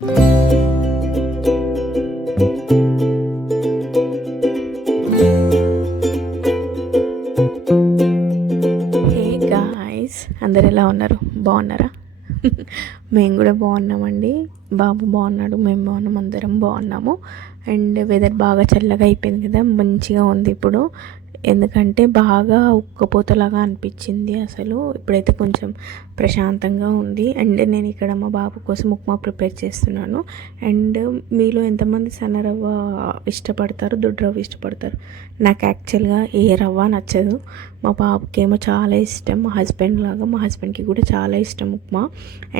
Hey guys, అందరు ఎలా ఉన్నారు? బాగున్నారా? మేము కూడా బాగున్నామండి. బాబు బాగున్నాడు, మేము బాగున్నాం, అందరం బాగున్నాము. అండ్ వెదర్ బాగా చల్లగా అయిపోయింది కదా, మంచిగా ఉంది ఇప్పుడు. ఎందుకంటే బాగా ఉక్కపోతలాగా అనిపించింది. అసలు ఇప్పుడైతే కొంచెం ప్రశాంతంగా ఉంది. అండ్ నేను ఇక్కడ మా బాబు కోసం ఉప్మా ప్రిపేర్ చేస్తున్నాను. అండ్ మీలో ఎంతమంది సన్న రవ్వ ఇష్టపడతారు, దొడ్డు రవ్వ ఇష్టపడతారు? నాకు యాక్చువల్గా ఏ రవ్వ నచ్చదు. మా బాబుకి ఏమో చాలా ఇష్టం, మా హస్బెండ్కి కూడా చాలా ఇష్టం ఉప్మా.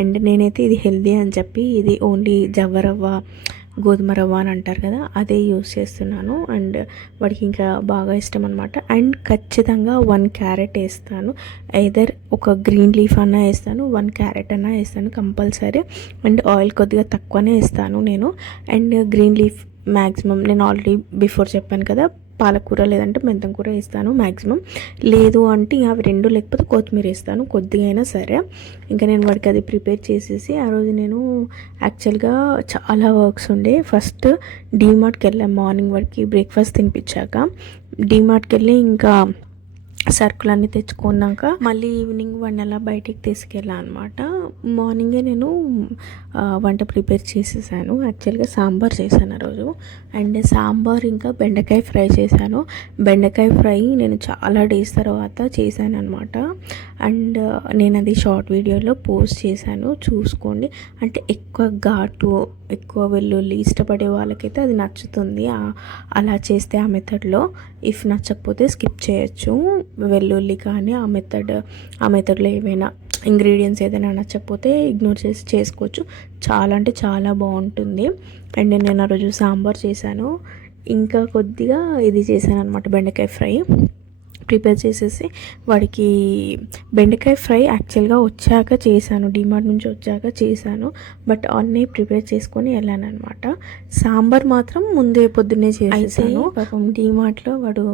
అండ్ నేనైతే ఇది హెల్దీ అని చెప్పి ఇది ఓన్లీ జవ్వ రవ్వ, గోధుమ రవ్వ అని అంటారు కదా, అదే యూస్ చేస్తున్నాను. అండ్ వాడికి ఇంకా బాగా ఇష్టం అనమాట. అండ్ ఖచ్చితంగా 1 క్యారెట్ వేస్తాను. ఐదర్ ఒక గ్రీన్ లీఫ్ అన్నా వేస్తాను, 1 క్యారెట్ అన్నా వేస్తాను కంపల్సరీ. అండ్ ఆయిల్ కొద్దిగా తక్కువనే వేస్తాను నేను. అండ్ గ్రీన్ లీఫ్ మ్యాక్సిమం నేను ఆల్రెడీ బిఫోర్ చెప్పాను కదా, పాలకూర లేదంటే మెంతం కూర వేస్తాను మ్యాక్సిమం. లేదు అంటే అవి రెండు, లేకపోతే కొత్తిమీర వేస్తాను కొద్దిగా అయినా సరే. ఇంకా నేను వాడికి అది ప్రిపేర్ చేసేసి ఆ రోజు నేను యాక్చువల్గా చాలా వర్క్స్ ఉండే. ఫస్ట్ డీమార్ట్కి వెళ్ళాం మార్నింగ్ వరకు బ్రేక్ఫాస్ట్ తినిపించాక. డీమార్ట్కి వెళ్ళి ఇంకా సరుకులన్నీ తెచ్చుకున్నాక మళ్ళీ ఈవినింగ్ వాడిని అలా బయటికి తీసుకెళ్ళాను అనమాట. మార్నింగే నేను వంట ప్రిపేర్ చేసేసాను. యాక్చువల్గా సాంబార్ చేశాను ఆ రోజు. అండ్ సాంబార్ ఇంకా బెండకాయ ఫ్రై చేశాను. బెండకాయ ఫ్రై నేను చాలా డేస్ తర్వాత చేశాను అనమాట. అండ్ నేను అది షార్ట్ వీడియోలో పోస్ట్ చేశాను, చూసుకోండి. అంటే ఎక్కువ ఘాటు, ఎక్కువ వెల్లుల్లి ఇష్టపడే వాళ్ళకైతే అది నచ్చుతుంది అలా చేస్తే ఆ మెథడ్లో. ఇఫ్ నచ్చకపోతే స్కిప్ చేయొచ్చు. వెల్లుల్లి కానీ ఆ మెథడ్లో ఏవైనా ఇంగ్రీడియంట్స్ ఏదైనా నచ్చకపోతే ఇగ్నోర్ చేసి చేసుకోవచ్చు. చాలా అంటే చాలా బాగుంటుంది. అండ్ నేను ఆ రోజు సాంబార్ చేశాను, ఇంకా కొద్దిగా ఇది చేశాను అనమాట, బెండకాయ ఫ్రై ప్రిపేర్ చేసేసి వాడికి. బెండకాయ ఫ్రై యాక్చువల్గా వచ్చాక చేశాను, డిమార్ట్ నుంచి వచ్చాక చేశాను. బట్ అన్నీ ప్రిపేర్ చేసుకొని వెళ్ళాను అనమాట. సాంబార్ మాత్రం ముందే పొద్దున్నే చేసేసాను. పాపం డిమార్ట్లో వాడు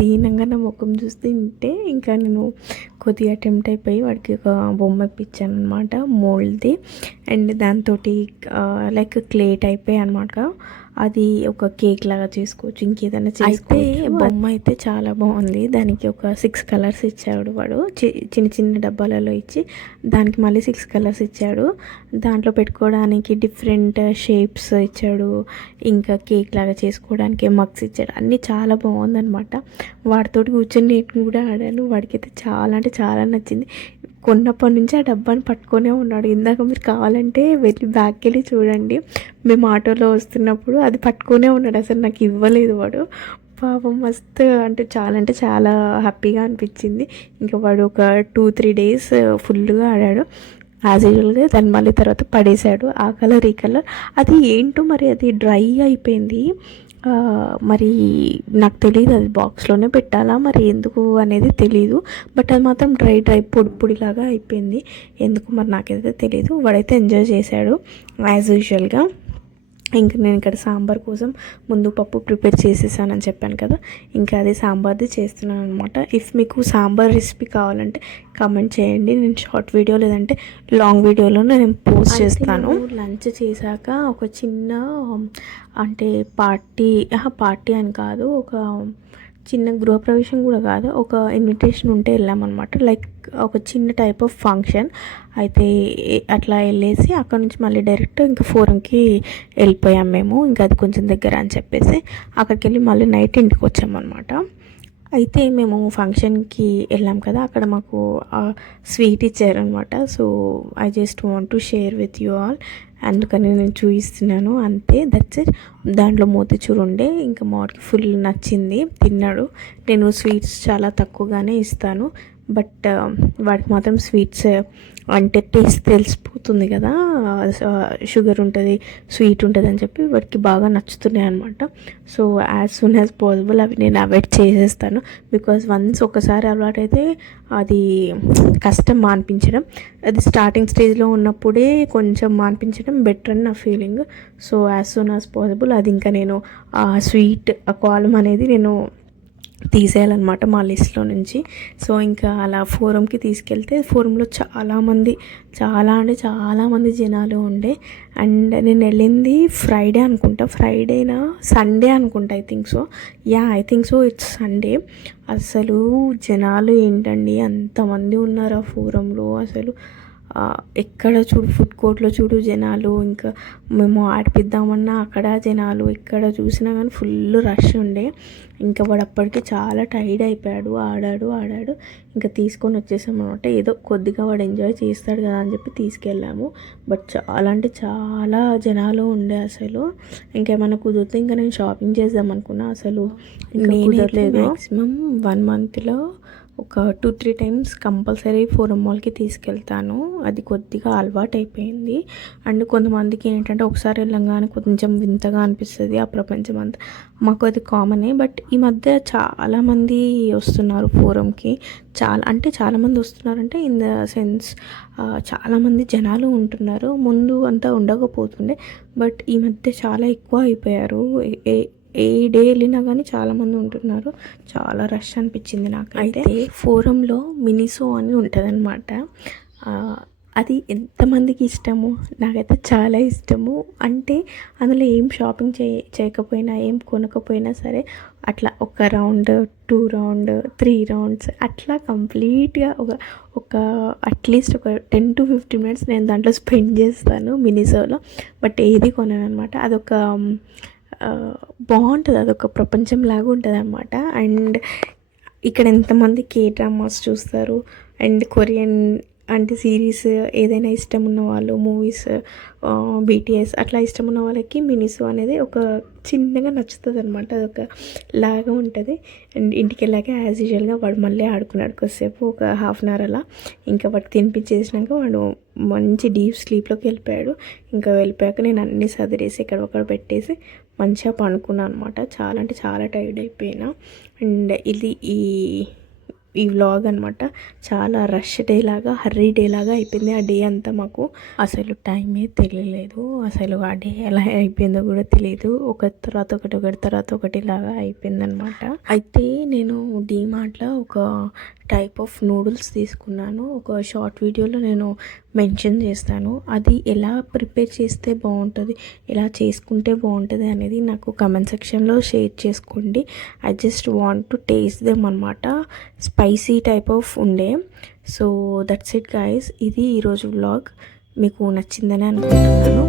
దీనంగా నా ముఖం చూస్తుంటే ఇంకా నేను కొద్దిగా అటెంప్ట్ అయిపోయి వాడికి ఒక బొమ్మ ఇప్పించాను అనమాట, మోల్డ్ది. అండ్ దాంతో లైక్ క్లే టైప్ అనమాట. అది ఒక కేక్ లాగా చేసుకోవచ్చు, ఇంకేదైనా చేసుకోవచ్చు. బొమ్మ అయితే చాలా బాగుంది. దానికి ఒక 6 కలర్స్ ఇచ్చాడు వాడు, చిన్న చిన్న డబ్బాలలో ఇచ్చి దానికి మళ్ళీ 6 కలర్స్ ఇచ్చాడు. దాంట్లో పెట్టుకోవడానికి డిఫరెంట్ షేప్స్ ఇచ్చాడు, ఇంకా కేక్ లాగా చేసుకోవడానికి మగ్స్ ఇచ్చాడు. అన్నీ చాలా బాగుందనమాట. వాడితో కూర్చొని నేను కూడా ఆడాను. వాడికైతే చాలా అంటే చాలా నచ్చింది. కొన్నప్పటి నుంచి ఆ డబ్బాని పట్టుకొనే ఉన్నాడు. ఇందాక మీరు కావాలంటే వెళ్ళి బ్యాగ్కి వెళ్ళి చూడండి, మేము ఆటోలో వస్తున్నప్పుడు అది పట్టుకొనే ఉన్నాడు. అసలు నాకు ఇవ్వలేదు వాడు. పాపం మస్తు అంటే చాలా హ్యాపీగా అనిపించింది. ఇంకా వాడు ఒక 2-3 డేస్ ఫుల్గా ఆడాడు యాజ్ యూజువల్గా. దాన్ని మళ్ళీ తర్వాత పడేశాడు. ఆ కలర్ ఈ కలర్ అది ఏంటో మరి అది డ్రై అయిపోయింది. మరి నాకు తెలియదు, అది బాక్స్లోనే పెట్టాలా మరి ఎందుకు అనేది తెలీదు. బట్ అది మాత్రం డ్రై పొడిలాగా అయిపోయింది. ఎందుకు మరి నాకైతే తెలీదు. వాడైతే ఎంజాయ్ చేశాడు యాజ్ యూజువల్గా. ఇంకా నేను ఇక్కడ సాంబార్ కోసం ముందు పప్పు ప్రిపేర్ చేసేసానని చెప్పాను కదా, ఇంకా అది సాంబార్ది చేస్తున్నాను అనమాట. ఇఫ్ మీకు సాంబార్ రెసిపీ కావాలంటే కామెంట్ చేయండి, నేను షార్ట్ వీడియో లేదంటే లాంగ్ వీడియోలో నేను పోస్ట్ చేస్తాను. లంచ్ చేశాక ఒక చిన్న అంటే పార్టీ అని కాదు, ఒక చిన్న గృహప్రవేశం కూడా కాదు, ఒక ఇన్విటేషన్ ఉంటే వెళ్ళామన్నమాట. లైక్ ఒక చిన్న టైప్ ఆఫ్ ఫంక్షన్ అయితే అట్లా వెళ్ళేసి అక్కడ నుంచి మళ్ళీ డైరెక్ట్ ఇంకా 4కి వెళ్ళిపోయాం మేము. ఇంకా అది కొంచెం దగ్గర అని చెప్పేసి అక్కడికి వెళ్ళి మళ్ళీ నైట్ ఇంటికి వచ్చామన్నమాట. అయితే మేము ఫంక్షన్కి వెళ్ళాం కదా, అక్కడ మాకు స్వీట్ ఇచ్చారనమాట. So I just want to share with you all, అందుకని నేను చూపిస్తున్నాను అంతే, దట్స్ ఇట్. దాంట్లో మోతిచూర్ ఉండే, ఇంకా మాడికి ఫుల్ నచ్చింది, తిన్నాడు. నేను స్వీట్స్ చాలా తక్కువగానే ఇస్తాను, బట్ వాడికి మాత్రం స్వీట్స్ అంటే టేస్ట్ తెలిసిపోతుంది కదా, షుగర్ ఉంటుంది, స్వీట్ ఉంటుంది అని చెప్పి వాడికి బాగా నచ్చుతున్నాయి అనమాట. So as soon as possible అవి నేను అవాయిడ్ చేసేస్తాను. బికాజ్ వన్స్ ఒకసారి అలవాటైతే అది కష్టం మాన్పించడం. అది స్టార్టింగ్ స్టేజ్లో ఉన్నప్పుడే కొంచెం మాన్పించడం బెటర్ అని నా feeling. So as soon as possible అది ఇంకా నేను ఆ స్వీట్ ఆ కాలం అనేది నేను తీసేయాలన్నమాట మా లిస్ట్లో నుంచి. సో ఇంకా అలా ఫోరంకి తీసుకెళ్తే ఫోరంలో చాలామంది జనాలు ఉండే. అండ్ నేను వెళ్ళింది ఫ్రైడే అనుకుంటా, ఫ్రైడేనా సండే అనుకుంటా, I think so it's Sunday. అసలు జనాలు ఏంటండి అంతమంది ఉన్నారు ఆ ఫోరంలో. అసలు ఎక్కడ చూడు ఫుడ్ కోర్ట్లో చూడు జనాలు, ఇంకా మేము ఆడిపిద్దామన్నా అక్కడ జనాలు, ఎక్కడ చూసినా కానీ ఫుల్ రష్ ఉండే. ఇంకా వాడు అప్పటికి చాలా టైర్డ్ అయిపోయాడు, ఆడాడు ఇంకా తీసుకొని వచ్చేసాం అనమాట. ఏదో కొద్దిగా వాడు ఎంజాయ్ చేస్తాడు కదా అని చెప్పి తీసుకెళ్ళాము. బట్ చాలా జనాలు ఉండే అసలు. ఇంకేమైనా కుదిరితే ఇంకా నేను షాపింగ్ చేద్దాం అనుకున్నా, అసలు కుదరలేదు. మ్యాక్సిమం 1 monthలో ఒక 2-3 times కంపల్సరీ ఫోరం మాల్కి తీసుకెళ్తాను. అది కొద్దిగా అలవాటు అయిపోయింది. అండ్ కొంతమందికి ఏంటంటే ఒకసారి వెళ్ళంగానే కొంచెం వింతగా అనిపిస్తుంది ఆ ప్రపంచం అంతా. మాకు అది కామనే. బట్ ఈ మధ్య చాలామంది వస్తున్నారు ఫోరంకి. చాలామంది వస్తున్నారంటే ఇన్ ద సెన్స్ చాలామంది జనాలు ఉంటున్నారు. ముందు అంతా ఉండకపోతుండే, బట్ ఈ మధ్య చాలా ఎక్కువ అయిపోయారు. ఏ డే వెళ్ళినా కానీ చాలామంది ఉంటున్నారు. చాలా రష్ అనిపించింది నాకు. అయితే ఫోరంలో మినిసో అని ఉంటుందన్నమాట. అది ఎంతమందికి ఇష్టము, నాకైతే చాలా ఇష్టము. అంటే అందులో ఏం షాపింగ్ చేయకపోయినా, ఏం కొనకపోయినా సరే, అట్లా 1 round 2 round 3 rounds అట్లా కంప్లీట్గా ఒక అట్లీస్ట్ ఒక 10 to 15 minutes నేను దాంట్లో స్పెండ్ చేస్తాను మినిసోలో. బట్ ఏది కొనను అనమాట. అదొక బాగుంటుంది, అదొక ప్రపంచం లాగా ఉంటుంది అనమాట. అండ్ ఇక్కడ ఎంతమంది డ్రామాస్ చూస్తారు అండ్ కొరియన్ అంటే సిరీస్ ఏదైనా ఇష్టం ఉన్న వాళ్ళు, మూవీస్, BTS అట్లా ఇష్టం ఉన్న వాళ్ళకి మినిసో అనేది ఒక చిన్నగా నచ్చుతుంది అనమాట. అదొక లాగా ఉంటుంది. అండ్ ఇంటికి వెళ్ళాక యాజ్ యూజువల్గా వాడు మళ్ళీ ఆడుకున్నాడు కొద్దిసేపు, ఒక 1/2 hour అలా. ఇంకా వాడు తినిపించేసినాక వాడు మంచి డీప్ స్లీప్లోకి వెళ్ళిపోయాడు. ఇంకా వెళ్ళిపోయాక నేను అన్నీ సదిరేసి ఇక్కడ ఒకటి పెట్టేసి మంచిగా పడుకున్నాను అనమాట. చాలా టైర్డ్ అయిపోయినా. అండ్ ఇది ఈ వ్లాగ్ అనమాట. చాలా రష్ డే లాగా, హర్రీ డే లాగా అయిపోయింది ఆ డే అంతా. మాకు అసలు టైమే తెలియలేదు. అసలు ఆ డే ఎలా అయిపోయిందో కూడా తెలియదు. ఒకటి తర్వాత ఒకటి లాగా అయిపోయింది అనమాట. అయితే నేను డీమార్ట్లో ఒక టైప్ ఆఫ్ నూడిల్స్ తీసుకున్నాను. ఒక షార్ట్ వీడియోలో నేను మెన్షన్ చేస్తాను. అది ఎలా ప్రిపేర్ చేస్తే బాగుంటుంది, ఎలా చేసుకుంటే బాగుంటుంది అనేది నాకు కమెంట్ సెక్షన్లో షేర్ చేసుకోండి. I just want to taste them అనమాట. స్పైసీ టైప్ ఆఫ్ ఉండే. So that's it guys. ఇది ఈరోజు వ్లాగ్. మీకు నచ్చిందని అనుకుంటున్నాను.